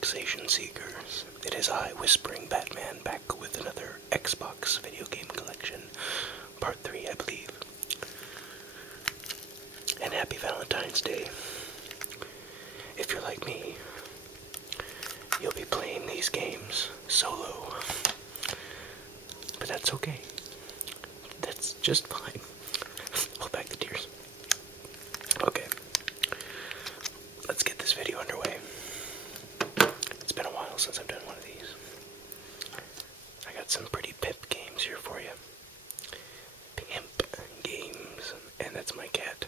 relaxation seekers. It is I, Whispering Batman, back with another Xbox video game collection. Part 3, I believe. And happy Valentine's Day. If you're like me, you'll be playing these games solo. But that's okay. That's just fine. Hold back the tears. Okay. Let's get this video underway. It's been a while since I've done one of these. I got some pretty pimp games here for you. Pimp games. And that's my cat.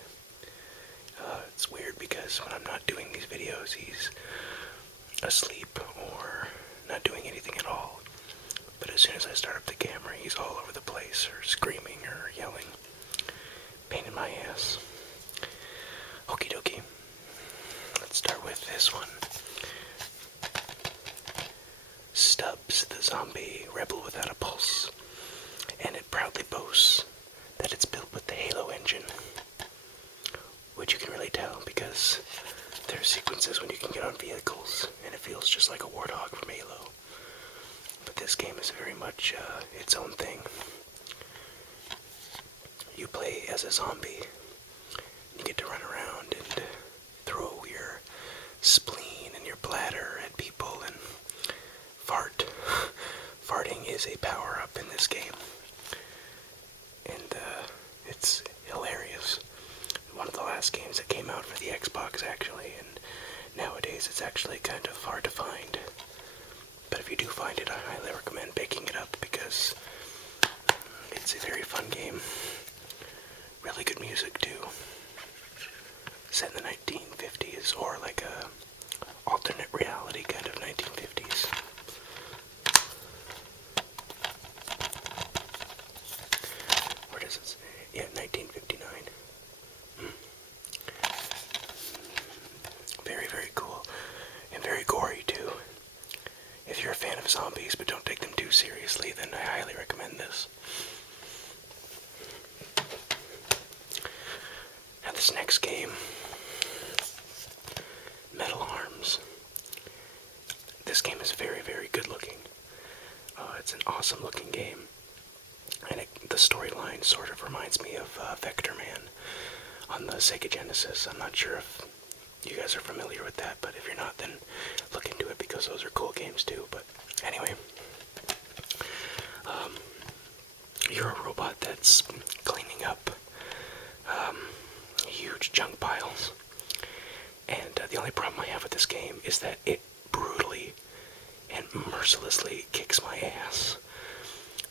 It's weird because when I'm not doing these videos, he's asleep or not doing anything at all. But as soon as I start up the camera, he's all over the place, or screaming or yelling. Pain in my ass. Okie dokie. Let's start with this one. Stubbs, the zombie rebel without a pulse. And it proudly boasts that it's built with the Halo engine. Which you can really tell because there are sequences when you can get on vehicles and it feels just like a warthog from Halo. But this game is very much its own thing. You play as a zombie. You get to run around and throw your spleen and your bladder at people and fart. Farting is a power-up in this game. And it's hilarious. One of the last games that came out for the Xbox, actually, and nowadays it's actually kind of hard to find. But if you do find it, I highly recommend picking it up because it's a very fun game. Really good music, too. Set in the 1950s, or like a alternate reality kind of 1950s. Where does it say? Yeah, 1959. Very, very cool. And very gory, too. If you're a fan of zombies but don't take them too seriously, then I highly recommend this. Now this next game, Metal Arms. This game is very, very good looking. It's an awesome looking game. And the storyline sort of reminds me of Vector Man on the Sega Genesis. I'm not sure if you guys are familiar with that, but if you're not, then look into it because those are cool games too. But anyway, you're a robot that's cleaning up huge junk piles. And the only problem I have with this game is that it brutally and mercilessly kicks my ass.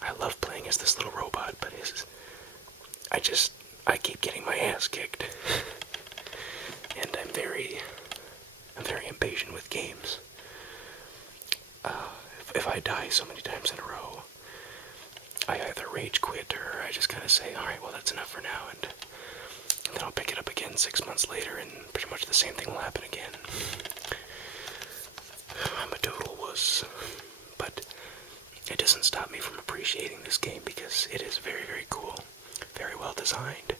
I love playing as this little robot, but I keep getting my ass kicked. And I'm very impatient with games. If I die so many times in a row, I either rage quit or I just kind of say, alright, well that's enough for now, and then I'll pick it up again 6 months later and pretty much the same thing will happen again. I'm a total wuss. But it doesn't stop me from appreciating this game because it is very, very cool. Very well designed.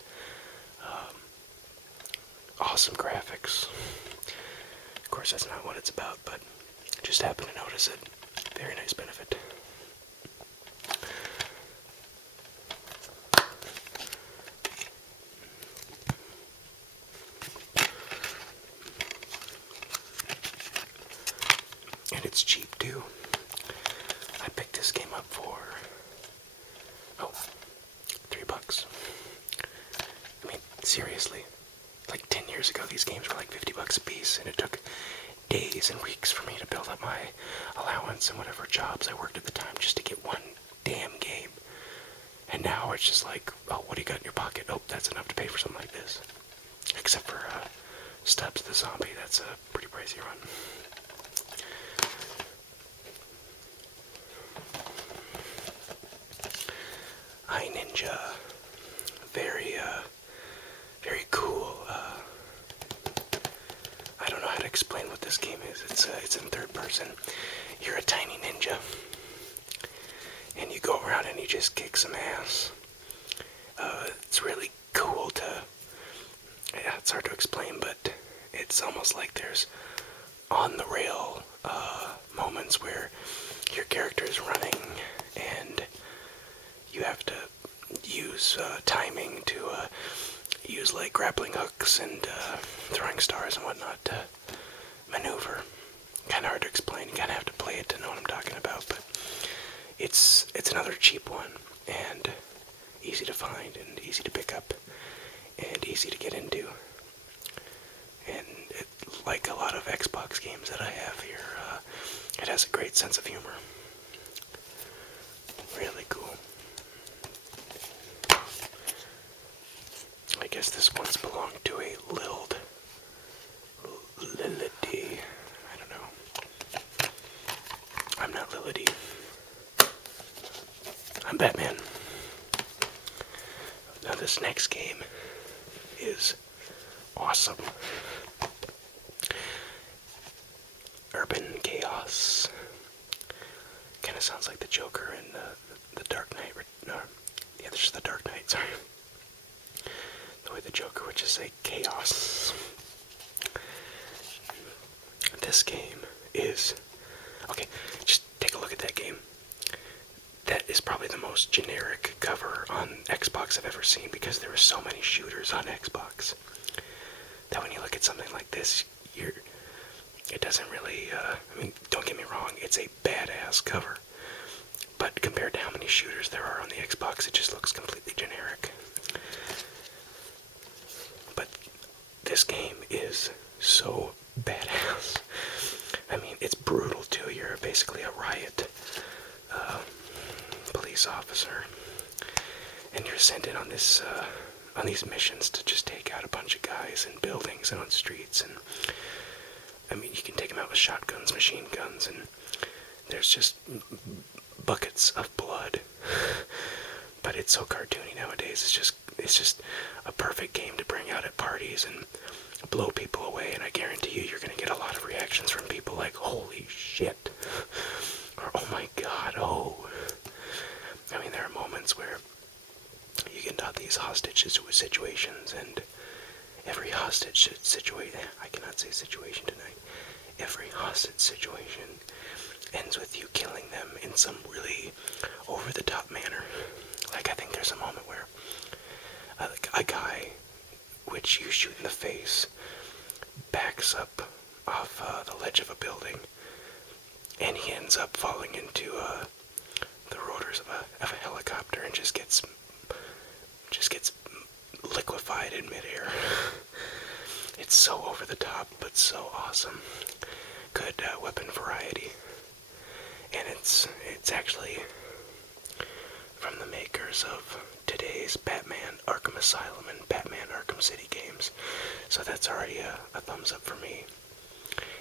Awesome graphics. Of course, that's not what it's about, but just happened to notice it. Very nice benefit. And it's cheap too. I picked this game up for $3. I mean, seriously. Like 10 years ago, these games were like $50 a piece, and it took days and weeks for me to build up my allowance and whatever jobs I worked at the time just to get one damn game. And now it's just like, oh, what do you got in your pocket? Oh, that's enough to pay for something like this. Except for Stubbs the Zombie, that's a pretty pricey run. Hi Ninja. Very cool. I don't know how to explain what this game is. It's in third person. You're a tiny ninja, and you go around and you just kick some ass. It's really cool to. Yeah, it's hard to explain, but it's almost like there's on the rail moments where your character is running and you have to use timing to use like grappling hooks and throwing stars and whatnot to maneuver. Kind of hard to explain. You kind of have to play it to know what I'm talking about, but it's another cheap one and easy to find and easy to pick up and easy to get into. And like a lot of Xbox games that I have here, it has a great sense of humor. Really cool. I guess this once belonged to a Lildy. I don't know. I'm not Lildy. I'm Batman. Now this next game is awesome. Urban Chaos. Kind of sounds like the Joker in the Dark Knight. No, yeah, this is the Dark Knight. Sorry. The way the Joker would just say chaos. This game is okay. Just take a look at that game. That is probably the most generic cover on Xbox I've ever seen because there are so many shooters on Xbox that when you look at something like this, it doesn't really, I mean, don't get me wrong, it's a badass cover. But compared to how many shooters there are on the Xbox, it just looks completely generic. But this game is so badass. I mean, it's brutal too. You're basically a riot police officer, and you're sent in on this on these missions to just take out a bunch of guys in buildings and on streets. And I mean, you can take them out with shotguns, machine guns, and there's just buckets of blood. But it's so cartoony nowadays. It's just a perfect game to bring out at parties and blow people away. And I guarantee you're gonna get a lot of reactions from people like, "Holy shit," or "Oh my god, oh." I mean, there are moments where you get into these hostage situations, and every hostage situation, I cannot say situation tonight, every hostage situation ends with you killing them in some really over-the-top manner. Like, I think there's a moment where a guy, which you shoot in the face, backs up off the ledge of a building, and he ends up falling into the rotors of a helicopter and just gets liquefied in midair. It's so over the top, but so awesome. Good weapon variety, and it's actually from the makers of today's Batman Arkham Asylum and Batman Arkham City games, so that's already a thumbs up for me.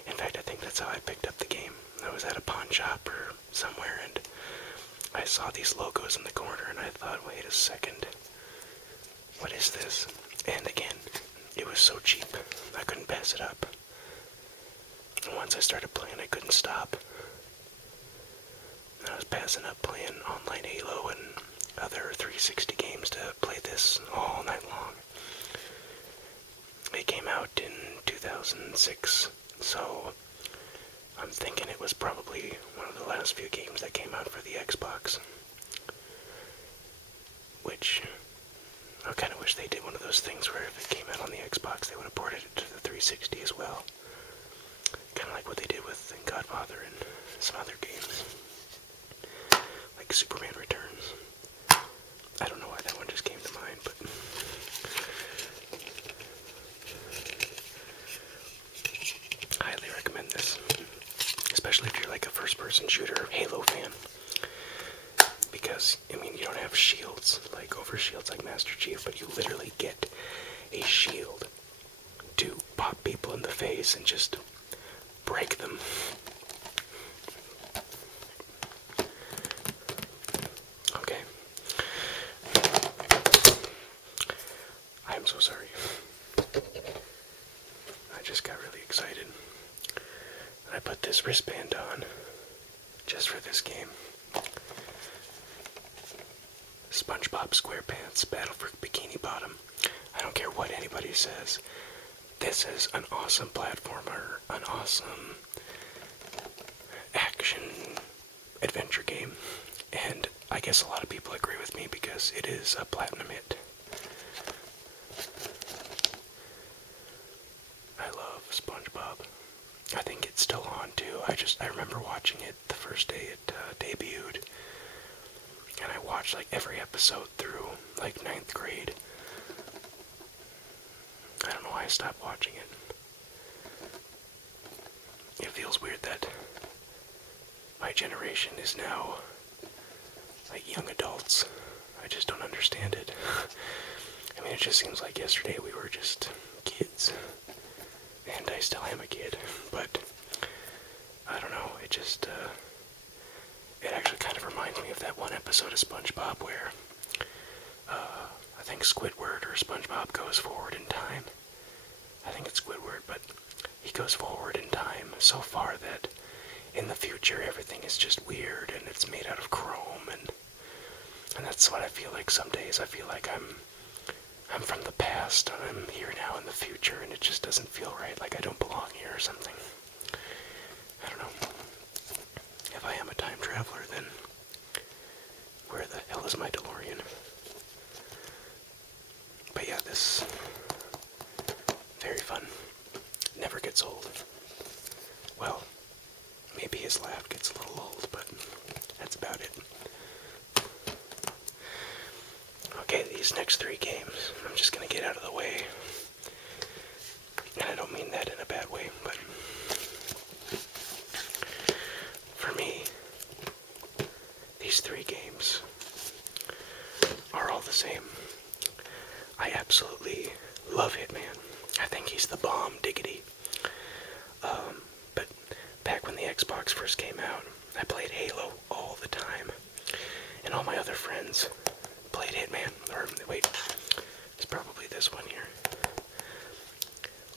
In fact, I think that's how I picked up the game. I was at a pawn shop or somewhere, and I saw these logos in the corner, and I thought, wait a second, what is this? And again, it was so cheap, I couldn't pass it up. And once I started playing, I couldn't stop. I was passing up playing online Halo and other 360 games to play this all night long. It came out in 2006, so I'm thinking it was probably one of the last few games that came out for the Xbox. Which, I kind of wish they did one of those things where if it came out on the Xbox, they would have ported it to the 360 as well. Kind of like what they did with Godfather and some other games. Like Superman Returns. I don't know why that one just came to mind, but highly recommend this. Especially if you're like a first-person shooter Halo fan. Because, I mean, you don't have shields, like overshields like Master Chief, but you literally get a shield to pop people in the face and just break them. Okay. I'm so sorry. I just got really excited. I put this wristband on just for this game. Spongebob Squarepants, Battle for Bikini Bottom. I don't care what anybody says. This is an awesome platformer. an awesome action adventure game, and I guess a lot of people agree with me because it is a platinum hit. I love SpongeBob. I think it's still on too. I remember watching it the first day it debuted, and I watched like every episode through like 9th grade. I don't know why I stopped watching it. It feels weird that my generation is now like young adults. I just don't understand it. I mean, it just seems like yesterday we were just kids. And I still am a kid, but I don't know, it just, it actually kind of reminds me of that one episode of SpongeBob where, I think Squidward or SpongeBob goes forward in time. I think it's Squidward, but he goes forward in time so far that in the future everything is just weird and it's made out of chrome, and that's what I feel like some days. I feel like I'm from the past and I'm here now in the future, and it just doesn't feel right, like I don't belong here or something. I don't know. If I am a time traveler, then where the hell is my DeLorean? But yeah, this, very fun. Never gets old. Well, maybe his laugh gets a little old, but that's about it. Okay, these next 3 games, I'm just gonna get out of the way. And I don't mean that in a bad way, but for me, these 3 games are all the same. I absolutely love Hitman. I think he's the bomb diggity. But back when the Xbox first came out, I played Halo all the time. And all my other friends played Hitman. Or, wait, it's probably this one here.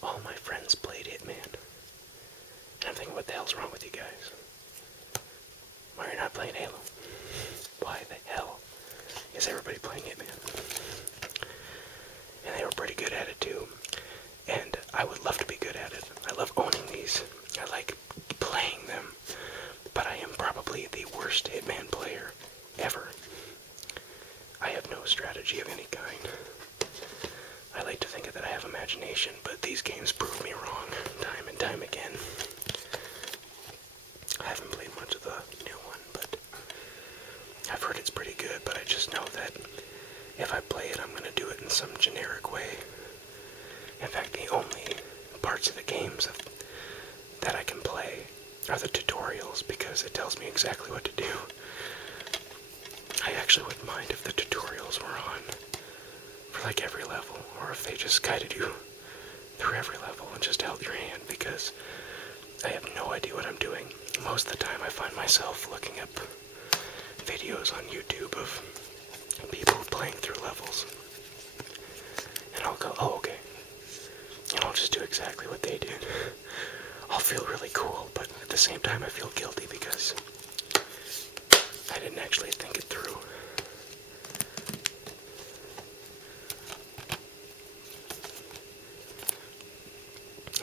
All my friends played Hitman. And I'm thinking, what the hell's wrong with you guys? Why are you not playing Halo? Why the hell is everybody playing Hitman? And they were pretty good at it too. And I would love to be good at it. I love owning these. I like playing them. But I am probably the worst Hitman player ever. I have no strategy of any kind. I like to think that I have imagination, but these games prove me wrong time and time again. I haven't played much of the new one, but I've heard it's pretty good, but I just know that if I play it, I'm going to do it in some generic way. In fact, the only parts of the games that I can play are the tutorials, because it tells me exactly what to do. I actually wouldn't mind if the tutorials were on for like every level, or if they just guided you through every level and just held your hand, because I have no idea what I'm doing. Most of the time I find myself looking up videos on YouTube of people playing through levels, and I'll go, oh, okay, and I'll just do exactly what they did. I'll feel really cool, but at the same time I feel guilty because I didn't actually think it through.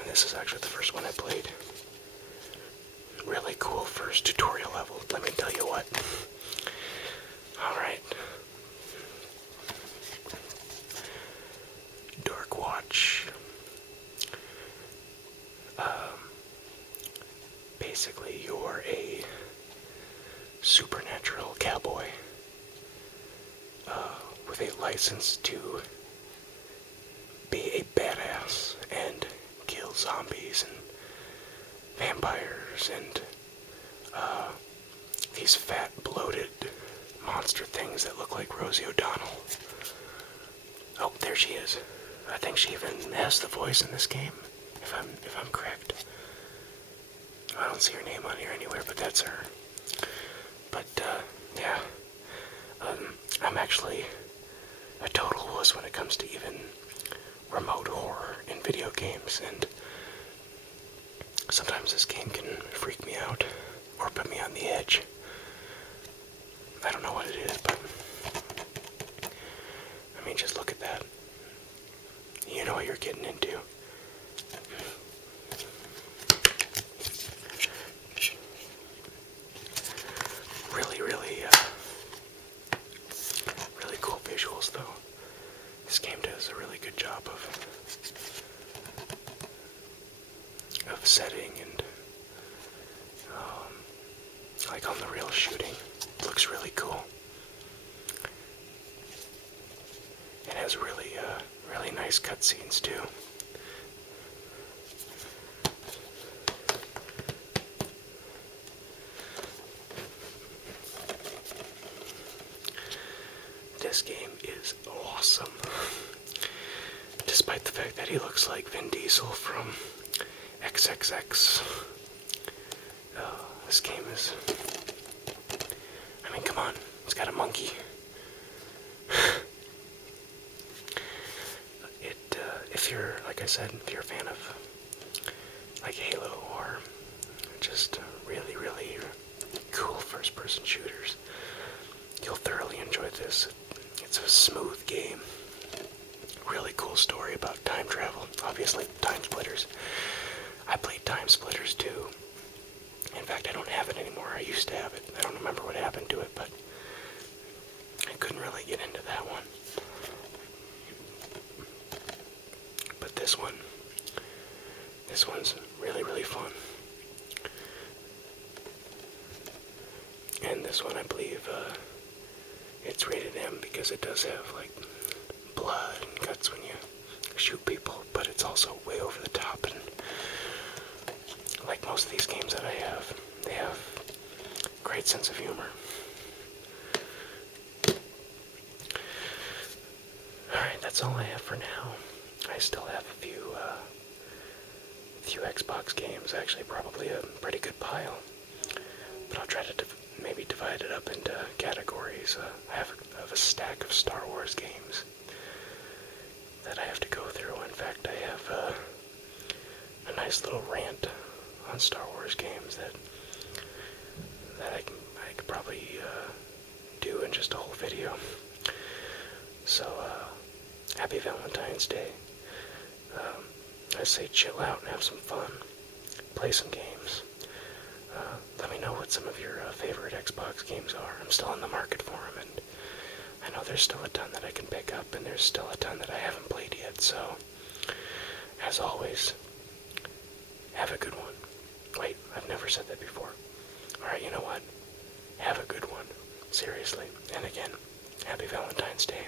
And this is actually the first one I played. Really cool first tutorial level, let me tell you what. Alright. Dark Watch. Basically, you're a supernatural cowboy with a license to be a badass and kill zombies and vampires and these fat, bloated monster things that look like Rosie O'Donnell. Oh, there she is. I think she even has the voice in this game, if I'm correct. I don't see her name on here anywhere, but that's her. But, yeah. I'm actually a total wuss when it comes to even remote horror in video games, and sometimes this game can freak me out, or put me on the edge. I don't know what it is, but, I mean, just look at that. You know what you're getting into. setting and like on the real shooting. It looks really cool. It has really, really nice cutscenes too. This game is awesome. Despite the fact that he looks like Vin Diesel from XXX. This game is... I mean, come on. It's got a monkey. If you're, like I said, if you're a fan of like Halo or just really, really cool first-person shooters, you'll thoroughly enjoy this. It's a smooth game. Really cool story about time travel. Obviously, Time Splitters. I played Time Splitters too. In fact, I don't have it anymore. I used to have it. I don't remember what happened to it, but I couldn't really get into that one. But this one's really, really fun. And this one, I believe, it's rated M because it does have, like, blood and guts when you shoot people, but it's also way over the top, and like most of these games that I have, they have great sense of humor. Alright, that's all I have for now. I still have a few Xbox games, actually probably a pretty good pile, but I'll try to maybe divide it up into categories. I have a stack of Star Wars games that I have to go through. In fact, I have a nice little rant on Star Wars games that I could probably do in just a whole video. So, happy Valentine's Day. I say chill out and have some fun. Play some games. Let me know what some of your favorite Xbox games are. I'm still in the market for them, and I know there's still a ton that I can pick up, and there's still a ton that I haven't played yet, so, as always, have a good one. Wait, I've never said that before. Alright, you know what? Have a good one. Seriously. And again, happy Valentine's Day.